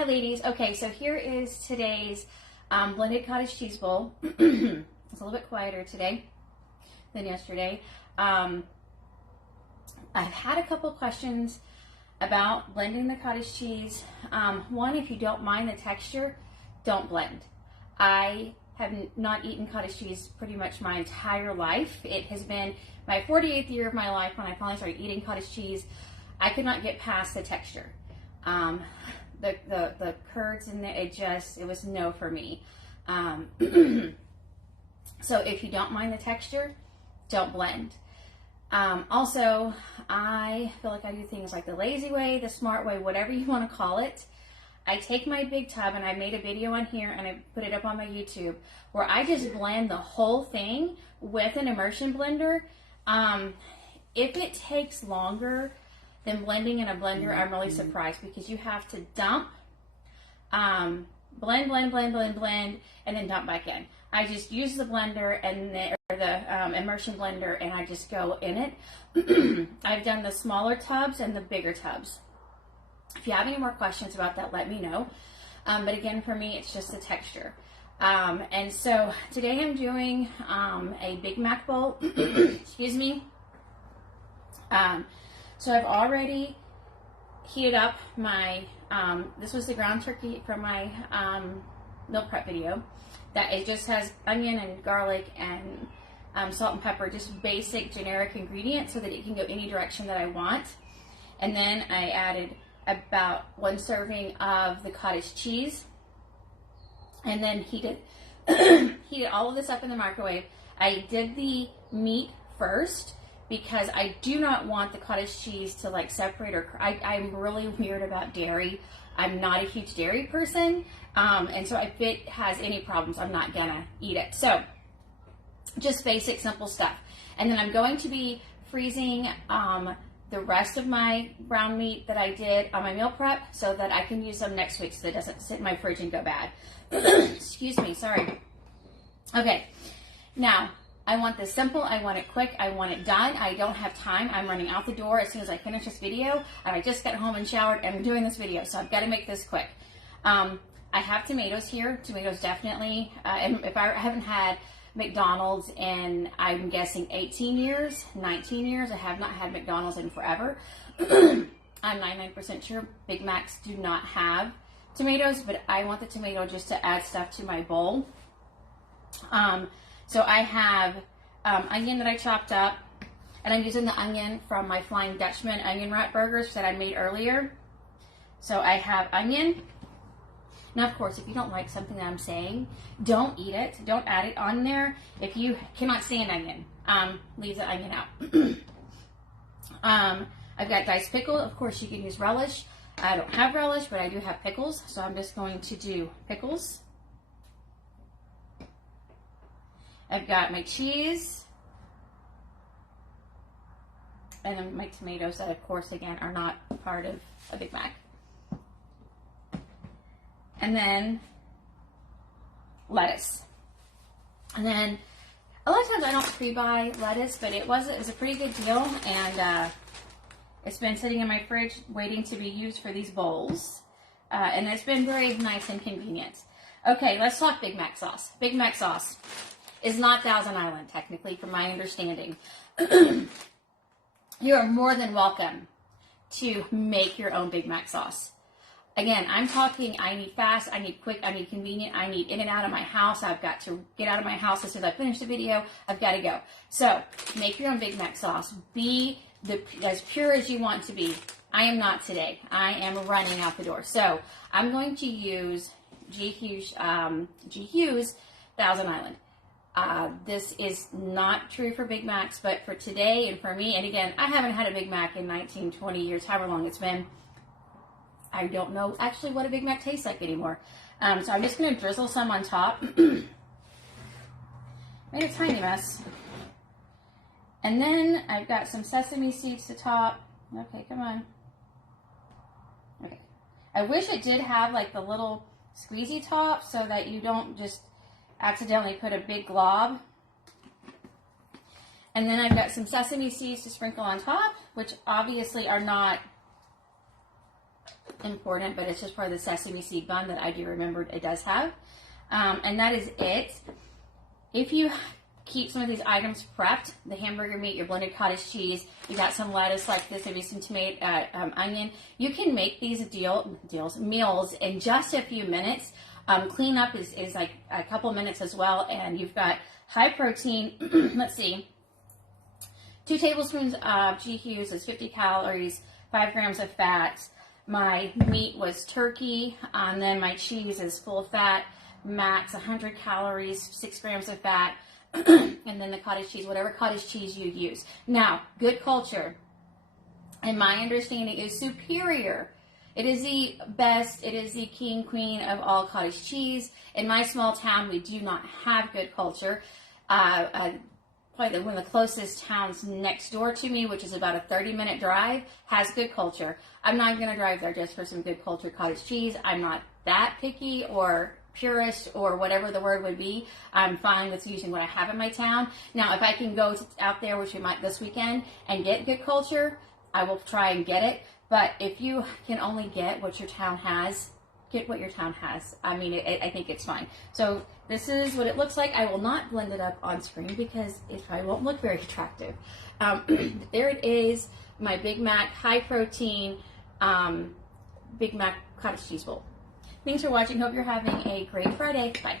Hi ladies. Okay, so here is today's blended cottage cheese bowl. It's a little bit quieter today than yesterday. I've had a couple questions about blending the cottage cheese. One, if you don't mind the texture, don't blend. I have not eaten cottage cheese pretty much my entire life. It has been my 48th year of my life when I finally started eating cottage cheese. I could not get past the texture. The curds in there, it was no for me. So if you don't mind the texture, don't blend. Also, I feel like I do things like the lazy way, the smart way, whatever you want to call it. I take my big tub, and I made a video on here and I put it up on my YouTube where I just blend the whole thing with an immersion blender. If it takes longer than blending in a blender, I'm really surprised, because you have to dump, blend, and then dump back in. I just use the blender and the immersion blender, and I just go in it. I've done the smaller tubs and the bigger tubs. If you have any more questions about that, let me know. But again, for me, it's just the texture. And so today I'm doing a Big Mac bowl. Excuse me. So I've already heated up my, this was the ground turkey from my meal prep video. That it just has onion and garlic and salt and pepper, just basic generic ingredients so that it can go any direction that I want. And then I added about 1 serving of the cottage cheese, and then heated all of this up in the microwave. I did the meat first because I do not want the cottage cheese to like separate, or I'm really weird about dairy. I'm not a huge dairy person, and so if it has any problems, I'm not gonna eat it. So just basic simple stuff. And then I'm going to be freezing the rest of my brown meat that I did on my meal prep so that I can use them next week so that it doesn't sit in my fridge and go bad. Excuse me, sorry. Okay, now I want this simple, I want it quick, I want it done. I don't have time. I'm running out the door as soon as I finish this video, and I just got home and showered and I'm doing this video, so I've got to make this quick. I have tomatoes here. Tomatoes definitely, and if I haven't had McDonald's in, I'm guessing 18 years, 19 years. I have not had McDonald's in forever. I'm 99% sure Big Macs do not have tomatoes, but I want the tomato just to add stuff to my bowl. So I have onion that I chopped up, and I'm using the onion from my Flying Dutchman onion wrap burgers that I made earlier. So I have onion. Now, of course, if you don't like something that I'm saying, don't eat it. Don't add it on there. If you cannot stand onion, leave the onion out. I've got diced pickle. Of course, you can use relish. I don't have relish, but I do have pickles, so I'm just going to do pickles. I've got my cheese, and then my tomatoes that, of course, again, are not part of a Big Mac. And then lettuce. And then a lot of times I don't pre-buy lettuce, but it was a pretty good deal, and it's been sitting in my fridge waiting to be used for these bowls, and it's been very nice and convenient. Okay, let's talk Big Mac sauce. Big Mac sauce is not Thousand Island, technically, from my understanding. You are more than welcome to make your own Big Mac sauce. Again, I'm talking, I need fast, I need quick, I need convenient, I need in and out of my house. I've got to get out of my house as soon as I finish the video. I've got to go. So, make your own Big Mac sauce. Be as pure as you want to be. I am not today. I am running out the door. So, I'm going to use G. Hughes Thousand Island. This is not true for Big Macs, but for today and for me, and again, I haven't had a Big Mac in 19, 20 years, however long it's been. I don't know actually what a Big Mac tastes like anymore. So I'm just going to drizzle some on top. Made a tiny mess. And then I've got some sesame seeds to top. Okay, come on. Okay. I wish it did have like the little squeezy top so that you don't just accidentally put a big glob. And then I've got some sesame seeds to sprinkle on top, which obviously are not important, but it's just part of the sesame seed bun that I do remember it does have. And that is it. If you keep some of these items prepped, the hamburger meat, your blended cottage cheese, you got some lettuce like this, maybe some tomato, onion, you can make these meals in just a few minutes. Cleanup is like a couple minutes as well, and you've got high protein. Let's see, 2 tablespoons of GQs is 50 calories, 5 grams of fat. My meat was turkey, and then my cheese is full fat, max 100 calories, 6 grams of fat, and then the cottage cheese, whatever cottage cheese you use. Now, good culture, in my understanding, is superior. It is the best, it is the king, queen of all cottage cheese. In my small town, we do not have good culture. Probably one of the closest towns next door to me, which is about a 30-minute drive, has good culture. I'm not going to drive there just for some good culture cottage cheese. I'm not that picky or purist or whatever the word would be. I'm fine with using what I have in my town. Now, if I can go out there, which we might this weekend, and get good culture, I will try and get it. But if you can only get what your town has, get what your town has. I mean, I think it's fine. So this is what it looks like. I will not blend it up on screen because it probably won't look very attractive. There it is, my Big Mac high protein Big Mac cottage cheese bowl. Thanks for watching. Hope you're having a great Friday. Bye.